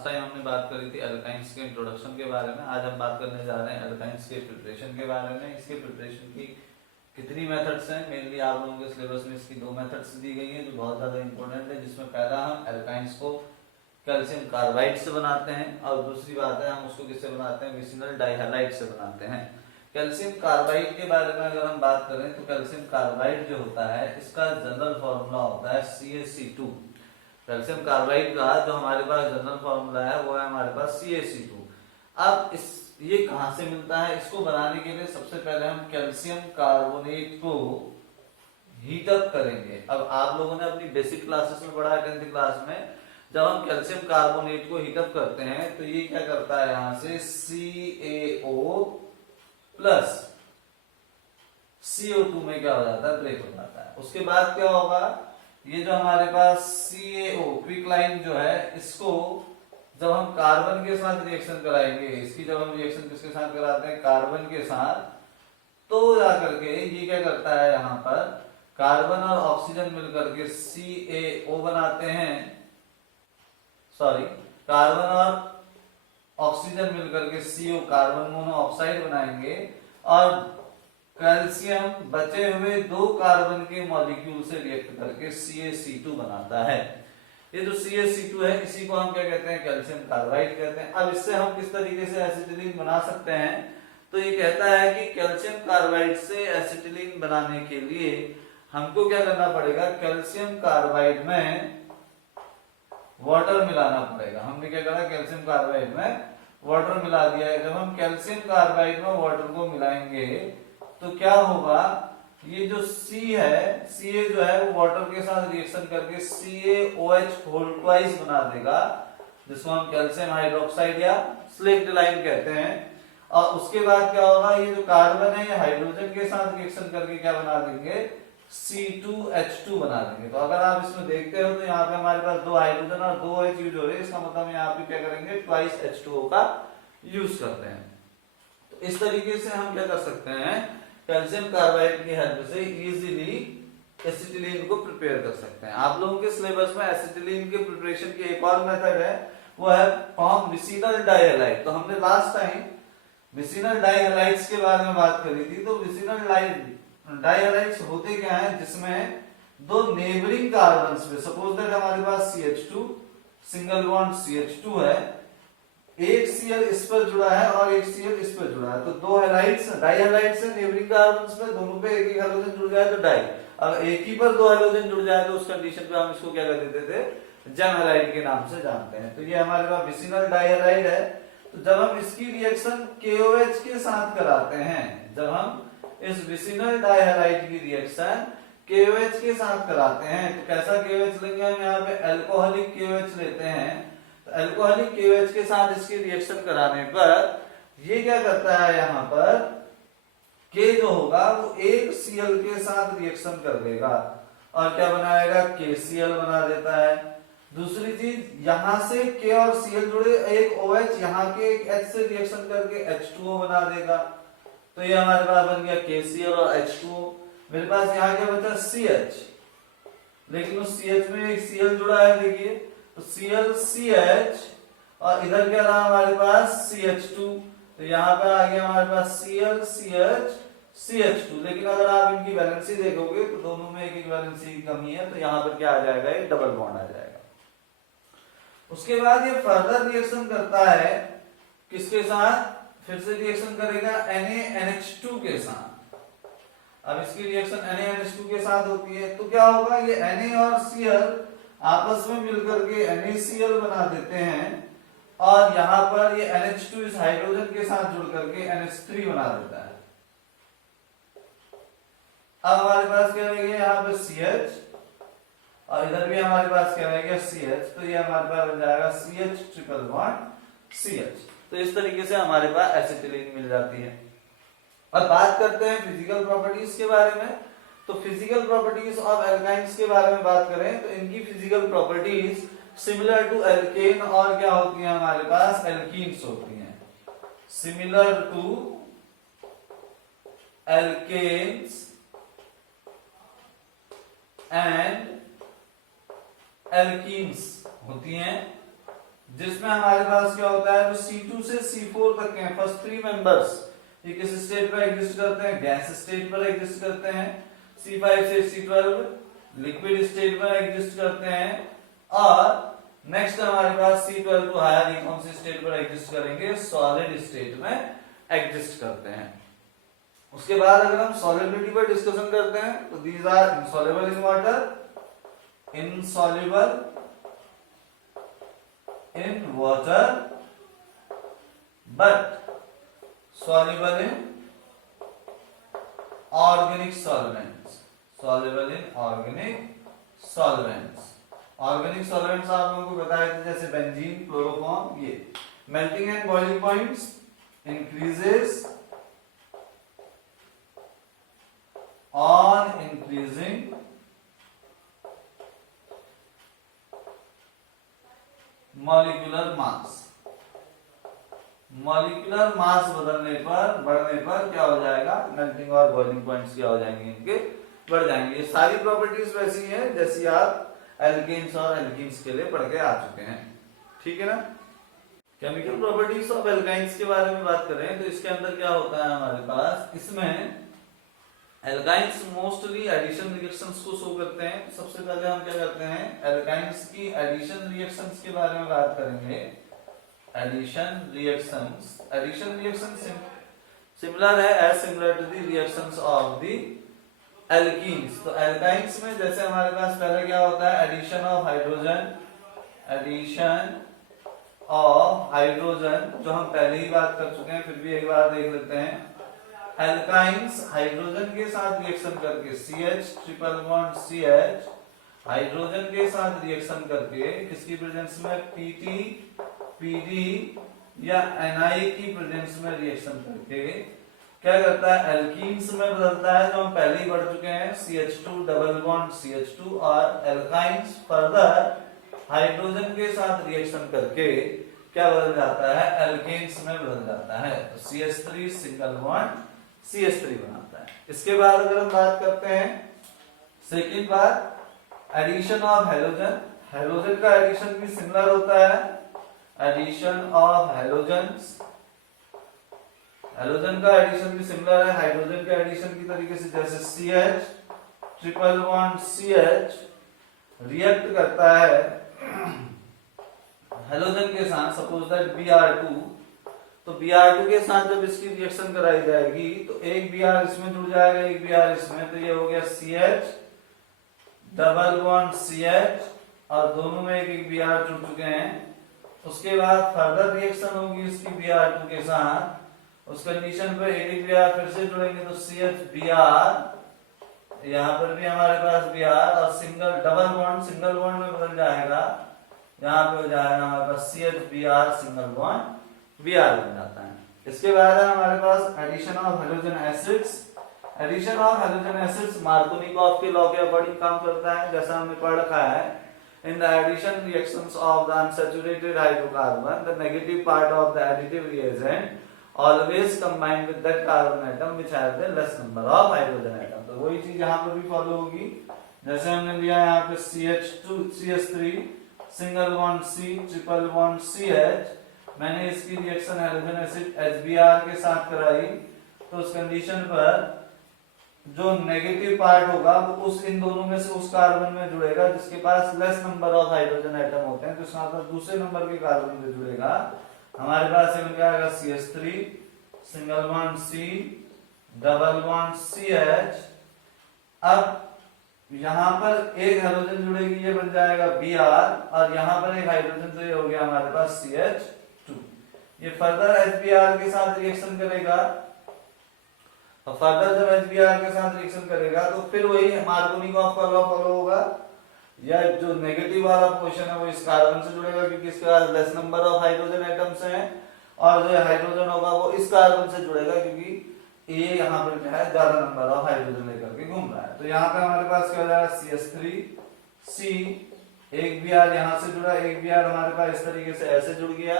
Last time हमने बात करी थी एल्काइंस के इंट्रोडक्शन के बारे में। आज हम बात करने जा रहे हैं एल्काइंस के प्रिपरेशन के बारे में। इसके प्रिपरेशन की कितनी मेथड्स हैं, मेनली आप लोगों के सिलेबस में इसकी 2 मेथड्स दी गई हैं जो बहुत ज्यादा इंपॉर्टेंट है, जिसमें पहला हम एल्काइंस को कैल्शियम कार्बाइड से बनाते हैं और दूसरी बात है हम उसको किससे बनाते हैं, विसिनल डाइहैलाइड से बनाते हैं। कैल्शियम कार्बाइड के बारे में अगर हम बात करें तो कैल्शियम कार्बाइड जो होता है इसका जनरल फॉर्मूला होता है CaC2। कैल्शियम कार्बाइड का जो हमारे पास जनरल फॉर्मूला है वो है हमारे पास CaC2। अब ये कहां से मिलता है, इसको बनाने के लिए सबसे पहले हम कैल्शियम कार्बोनेट को हीट अप करेंगे। अब आप लोगों ने अपनी बेसिक क्लासेस में पढ़ा है 10th क्लास में, जब हम कैल्शियम कार्बोनेट को हीट अप करते हैं तो ये क्या करता है, यहां से CaO प्लस CO2 में क्या हो जाता है, ब्रेक हो जाता है। उसके बाद क्या होगा, ये जो हमारे पास CaO क्विक लाइन जो है, इसको जब हम कार्बन के साथ रिएक्शन कराएंगे, इसकी जब हम रिएक्शन किसके साथ कराते हैं, कार्बन के साथ, तो जाकर के ये क्या करता है, यहाँ पर कार्बन और ऑक्सीजन मिलकर के CaO बनाते हैं, सॉरी कार्बन और ऑक्सीजन मिलकर के CO कार्बन मोनोऑक्साइड बनाएंगे और कैल्शियम बचे हुए 2 कार्बन के मॉलिक्यूल से रिएक्ट करके CaC2 बनाता है। ये जो CaC2 है इसी को हम क्या कहते हैं, कैल्शियम कार्बाइड कहते हैं। अब इससे हम किस तरीके से एसिटिलीन बना सकते हैं, तो ये कहता है कि कैल्शियम कार्बाइड से एसिटिलीन बनाने के लिए हमको क्या करना पड़ेगा, कैल्शियम कार्बाइड में वाटर मिलाना पड़ेगा। हमने क्या करा, कैल्शियम कार्बाइड में वाटर मिला दिया है। जब हम कैल्शियम कार्बाइड में वाटर को मिलाएंगे तो क्या होगा, ये जो C है, Ca जो है वो वाटर के साथ रिएक्शन करके CaOH होल ट्वाइस बना देगा, जिसको हम कैल्शियम हाइड्रोक्साइड या स्लेक्टिलाइन कहते हैं। और उसके बाद क्या होगा, ये जो कार्बन है ये हाइड्रोजन के साथ रिएक्शन करके क्या बना देंगे, C2H2 बना देंगे। तो अगर आप इसमें देखते हो तो यहाँ पे हमारे पास 2 हाइड्रोजन और 2 OH यूज हो रहे हैं, इसका मतलब यहाँ पे क्या करेंगे, ट्वाइस H2O का यूज करते हैं। तो इस तरीके से हम क्या कर सकते हैं, कैल्शियम कार्बाइड की हेल्प से इजीली एसिटिलीन को प्रिपेयर कर सकते हैं। आप लोगों के सिलेबस में एसिटिलीन के प्रिपरेशन की एक और मेथड है, वो है फॉर्म विसिनल डाइहैलाइड। तो हमने लास्ट टाइम विसिनल डाइहैलाइड्स के बारे में बात करी थी। तो विसिनल डाइहैलाइड्स होते क्या है, जिसमें 2 नेबरिंग कार्बन्स पे, सपोज दैट हमारे पास CH2 सिंगल बॉन्ड CH2 है, एक Cl इस पर जुड़ा है और एक Cl इस पर जुड़ा है, तो 2 हैलाइड्स डाइहैलाइड्स है नेबरिंग कार्बन्स पे, दोनों पे एक हैलोजन जुड़ जाए तो डाई। अगर एक ही पर 2 हैलोजन जुड़ जाए तो उस कंडीशन पे हम इसको क्या कर देते थे, जन हैलाइड के नाम से जानते हैं। तो ये हमारे पास विसिनल डाइहैलाइड है। तो जब हम इसकी रिएक्शन KOH के साथ कराते हैं, जब हम इस विसिनल डाइहैलाइड की रिएक्शन KOH के साथ कराते हैं, तो कैसा KOH लेंगे हम, यहाँ पे अल्कोहलिक KOH लेते हैं। तो अल्कोहलिक KOH के साथ इसकी रिएक्शन कराने पर ये क्या करता है, यहाँ पर K जो होगा वो एक Cl के साथ रिएक्शन कर देगा और क्या बनाएगा, KCl बना देता है। दूसरी चीज, यहां से K और Cl जुड़े, एक OH यहाँ के एक H से रिएक्शन करके H2O बना देगा। तो ये हमारे पास बन गया KCl और H2O। मेरे पास यहाँ क्या बचा, CH, लेकिन उस CH में एक Cl जुड़ा है, देखिए, तो Cl CH और इधर क्या रहा हमारे पास CH2। तो यहाँ पर आ गया हमारे पास Cl CH CH2। लेकिन अगर आप इनकी वैलेंसी देखोगे तो दोनों में एक वैलेंसी की कमी है, तो यहाँ पर क्या आ जाएगा, एक डबल बॉन्ड आ जाएगा। उसके बाद ये फर्दर रिएक्शन करता है किसके साथ, फिर से रिएक्शन करेगा NaNH2 के साथ। अब इसकी रिएक्शन NaNH2 के साथ होती है तो क्या होगा, ये Na और Cl आपस में मिलकर के NaCl बना देते हैं और यहाँ पर ये NH2 इस हाइड्रोजन के साथ जुड़ करके NH3 बना देता है। अब हमारे पास क्या रहेगा, यहाँ पे CH और इधर भी हमारे पास क्या रहेगा, CH। तो ये हमारे पास बन जाएगा CH ट्रिपल बॉन्ड CH। तो इस तरीके से हमारे पास एसिटिलीन मिल जाती है। अब बात करते हैं फिजिकल प्रॉपर्टीज के बारे में। तो फिजिकल प्रॉपर्टीज ऑफ एल्काइंस के बारे में बात करें तो इनकी physical properties similar to alkane और क्या होती है, हमारे पास एल्कीन्स होती हैं। Similar to alkanes and alkenes होती हैं। जिसमें हमारे पास क्या होता है, जो C2 से C4 तक के फर्स्ट 3 मेंबर्स ये किस स्टेट पर एग्जिस्ट करते हैं, गैस स्टेट पर एग्जिस्ट करते हैं। C5 से C12 लिक्विड स्टेट पर एग्जिस्ट करते हैं। और नेक्स्ट हमारे पास C12 टू हायर ये कौन सी स्टेट पर एग्जिस्ट करेंगे, सॉलिड स्टेट में एग्जिस्ट करते हैं। उसके बाद अगर हम सॉलिबिलिटी पर डिस्कशन करते हैं तो these are insoluble in water, insoluble in water but soluble in organic solvents, soluble in organic solvents। Organic solvents आप लोगों को बताए थे जैसे बेंजीन, क्लोरोफॉर्म। ये melting and boiling points increases on increasing molecular mass. Molecular mass बढ़ने पर क्या हो जाएगा, मेल्टिंग और बॉइलिंग पॉइंट्स क्या हो जाएंगे, इनके बढ़ जाएंगे। ये सारी प्रॉपर्टीज वैसी हैं जैसी आप एल्केन्स और एल्कीन्स के लिए पढ़ के आ चुके हैं, ठीक है ना। केमिकल प्रॉपर्टीज ऑफ एल्काइंस के बारे में बात करें तो इसके अंदर क्या होता है हमारे पास, इसमें एल्काइंस मोस्टली एडिशन रिएक्शंस को शो करते हैं। तो सबसे पहले हम क्या करते हैं, एल्काइंस की एडिशन रिएक्शंस के बारे में बात करेंगे। एडिशन रिएक्शंस सिमिलर है as similar to the reactions of the alkenes. तो एल्काइंस में जैसे हमारे पास पहले क्या होता है, एडिशन ऑफ हाइड्रोजन जो हम पहले ही बात कर चुके हैं, फिर भी एक बार देख लेते हैं। एल्काइंस हाइड्रोजन के साथ रिएक्शन करके CH triple bond CH hydrogen के साथ रिएक्शन करके किसकी प्रेजेंस में, PT PD या NI की प्रेजेंस में रिएक्शन करके क्या करता है, एल्कीन्स में बदलता है, जो हम पहले ही पढ़ चुके हैं, CH2 डबल बॉन्ड CH2। और एल्काइंस फर्दर हाइड्रोजन के साथ रिएक्शन करके क्या बदल जाता है, एल्केन्स में बदल जाता है। तो CH3 सिंगल बॉन्ड CH3 बनाता है। इसके बाद अगर हम बात करते हैं सेकेंड बात, एडिशन ऑफ हैलोजन। हैलोजन का एडिशन भी सिमिलर होता है। एडिशन ऑफ हैलोजन्स, हैलोजन का एडिशन भी सिमिलर है हाइड्रोजन के एडिशन की तरीके से। जैसे CH triple bond CH react करता है हैलोजन के साथ, सपोज दैट Br2। तो Br2 के साथ जब इसकी रिएक्शन कराई जाएगी तो एक Br इसमें जुड़ जाएगा, एक Br इसमें, तो ये हो गया CH डबल बॉन्ड CH और दोनों में एक Br जुड़ चुके हैं। उसके बाद फर्दर रिएक्शन होगी इसकी Br2 के साथ, उस कंडीशन पर एक Br फिर से जुड़ेंगे तो CH Br, यहाँ पर भी हमारे पास Br और सिंगल बॉन्ड में बदल जाएगा, यहाँ पे हो जाएगा हमारे पास CH Br single bond Br बन जाता है। इसके बाद है हमारे पास addition of halogen acids. Addition of halogen acids Markovnikov के लॉ के अकॉर्डिंग काम करता है, जैसा हमने पढ़ रखा है। In the addition reactions of the unsaturated hydrocarbon the negative part of the additive reagent always combined with that carbon atom which have the less number of hydrogen atom. तो वही चीज यहाँ पर भी फॉलो होगी, जैसे हमने लिया यहाँ पे CH3 single bond C triple bond CH, मैंने इसकी रिएक्शन हैलोजन एसिड HBr के साथ कराई, तो उस कंडीशन पर जो नेगेटिव पार्ट होगा वो उस इन दोनों में से उस कार्बन में जुड़ेगा जिसके पास less number of hydrogen atom होते हैं, तो इसका मतलब दूसरे नंबर के कार्बन में जुड़ेगा। हमारे पास ये क्या आएगा, CH3 single bond C double bond CH। अब यहाँ पर एक हाइड्रोजन जुड़ेगी, ये बन जाएगा Br, और यहाँ पर एक हाइड्रोजन, तो ये हो गया हमारे पास CH2। ये फर्दर HBr के साथ रिएक्शन करेगा, और फर्दर जब HBr के साथ रिएक्शन करेगा तो फिर वही मार्कोनिकॉफ का लॉ फॉलो होगा, या जो नेगेटिव वाला पोजीशन है वो इस कार्बन से जुड़ेगा क्योंकि इसके पास less number of hydrogen atoms हैं, और जो हाइड्रोजन होगा वो इस कार्बन से जुड़ेगा क्योंकि ये यहाँ पर क्या है, ज्यादा नंबर ऑफ हाइड्रोजन लेकर के घूम रहा है। तो यहाँ पे हमारे पास क्या हो जाएगा, CH3C, एक Br यहाँ से जुड़ा, एक Br हमारे पास इस तरीके से ऐसे जुड़ गया,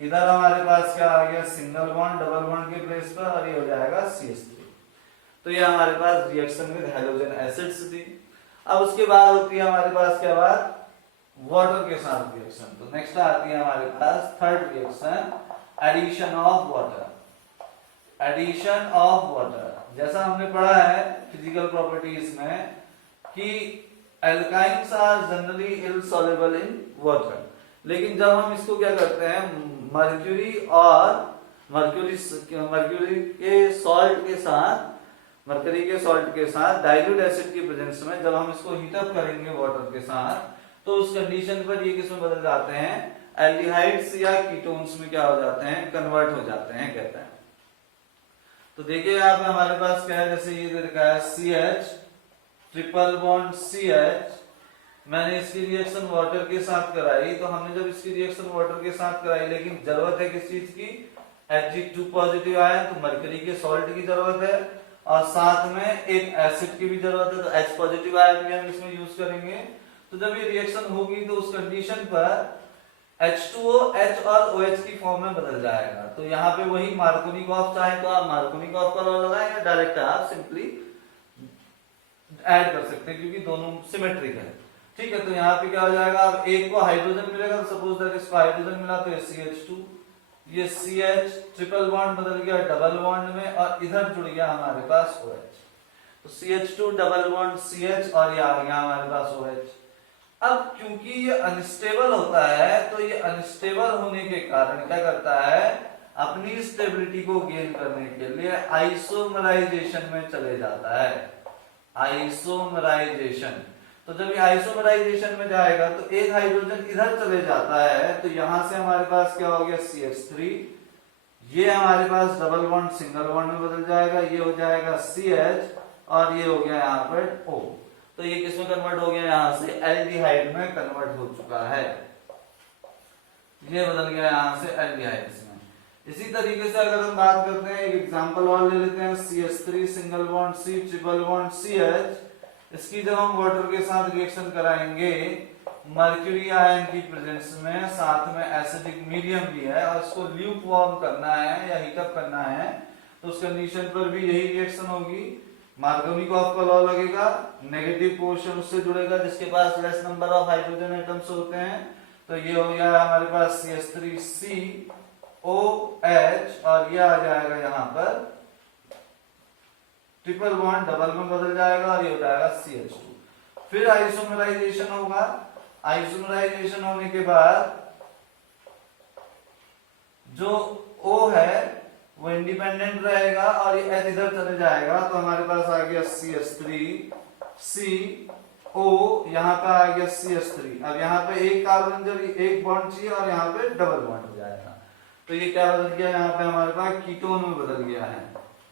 इधर हमारे पास क्या आ गया, सिंगल बॉन्ड डबल बॉन्ड के प्लेस पर, और ये हो जाएगा CH3। तो ये हमारे पास रिएक्शन विद हैलोजन एसिड्स थी। अब उसके बाद होती है हमारे पास क्या बात, वाटर के साथ रिएक्शन। तो नेक्स्ट आती है हमारे पास third reaction, addition of water. Addition of water, जैसा हमने पढ़ा है फिजिकल प्रॉपर्टीज में कि alkynes are generally insoluble in water, लेकिन जब हम इसको क्या करते हैं मर्क्यूरी के सॉल्ट के साथ डाइल्यूट एसिड की प्रेजेंस में जब हम इसको हीटअप करेंगे वाटर के साथ, तो उस कंडीशन पर ये किसमें बदल जाते हैं, एल्डिहाइड्स या कीटोन्स में क्या हो जाते हैं, कन्वर्ट हो जाते हैं कहते हैं। तो देखिए यहाँ पे हमारे पास क्या है, जैसे ये दे रखा है CH ट्रिपल बॉन्ड CH, मैंने इसकी रिएक्शन वाटर के साथ कराई। तो हमने जब इसकी रिएक्शन वाटर के साथ कराई, लेकिन जरूरत है किस चीज की, Hg2 पॉजिटिव आयन, तो मरकरी के सॉल्ट की जरूरत है और साथ में एक एसिड की भी जरूरत है, तो H पॉजिटिव आयन भी हम इसमें यूज करेंगे। तो जब ये रिएक्शन होगी तो उस कंडीशन पर H2O H और OH की फॉर्म में बदल जाएगा। तो यहाँ पे वही मार्कोनिकॉफ चाहे तो आप मार्कोनिकॉफ का लॉ लगाएं या डायरेक्ट आप सिंपली ऐड कर सकते हैं, क्योंकि दोनों सिमेट्रिक है। ठीक है, तो यहाँ पे क्या हो जाएगा, अब एक को हाइड्रोजन मिलेगा, तो सपोज दैट इसको हाइड्रोजन मिला तो ये CH2, ये CH ट्रिपल बॉन्ड बदल गया डबल बॉन्ड में और इधर जुड़ गया हमारे पास OH। तो CH2 डबल बॉन्ड CH और ये आ गया हमारे पास OH। अब क्योंकि ये अनस्टेबल होता है, तो ये अनस्टेबल होने के कारण क्या करता है, अपनी स्टेबिलिटी को गेन करने के लिए आइसोमराइजेशन में चले जाता है। आइसोमराइजेशन, तो जब ये आइसोमराइजेशन में जाएगा तो एक हाइड्रोजन इधर चले जाता है, तो यहां से हमारे पास क्या हो गया CH3, ये हमारे पास डबल बॉन्ड सिंगल बॉन्ड में बदल जाएगा, ये हो जाएगा CH और ये हो गया यहाँ पर O। तो ये किसमें कन्वर्ट हो गया, यहाँ से एल्डिहाइड में कन्वर्ट हो चुका है, ये बदल गया यहाँ से एल्डिहाइड्स में। इसी तरीके से अगर हम बात करते हैं, एक एग्जांपल और ले लेते हैं, CH3 single bond C triple bond CH, इसकी जब हम वाटर के साथ रिएक्शन कराएंगे मर्क्यूरी आयन की प्रेजेंस में, साथ में एसिडिक मीडियम भी है और इसको ल्यूक वार्म करना है या हीटअप करना है, तो उस कंडीशन पर भी यही रिएक्शन होगी। मार्कोनिकॉफ का लॉ लगेगा, नेगेटिव पोर्शन उससे जुड़ेगा जिसके पास less number of hydrogen atoms होते हैं। तो ये हो गया हमारे पास CH3COH और ये आ जाएगा यहाँ पर ट्रिपल बॉन्ड डबल में बदल जाएगा और ये हो जाएगा CH2। फिर आइसोमराइजेशन होगा, आइसोमराइजेशन होने के बाद जो O है वो इंडिपेंडेंट रहेगा और ये H इधर चले जाएगा, तो हमारे पास आ गया CH3CO, यहाँ पे आ गया CH3। अब यहाँ पे एक कार्बन जब एक बॉन्ड चाहिए और यहाँ पे डबल बॉन्ड हो जाएगा, तो ये क्या बदल गया, यहाँ पे हमारे पास कीटोन में बदल गया है,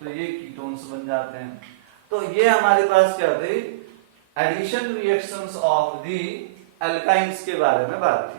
तो ये कीटोन्स बन जाते हैं। तो ये हमारे पास क्या थे, addition reactions of the alkynes के बारे में बात थी।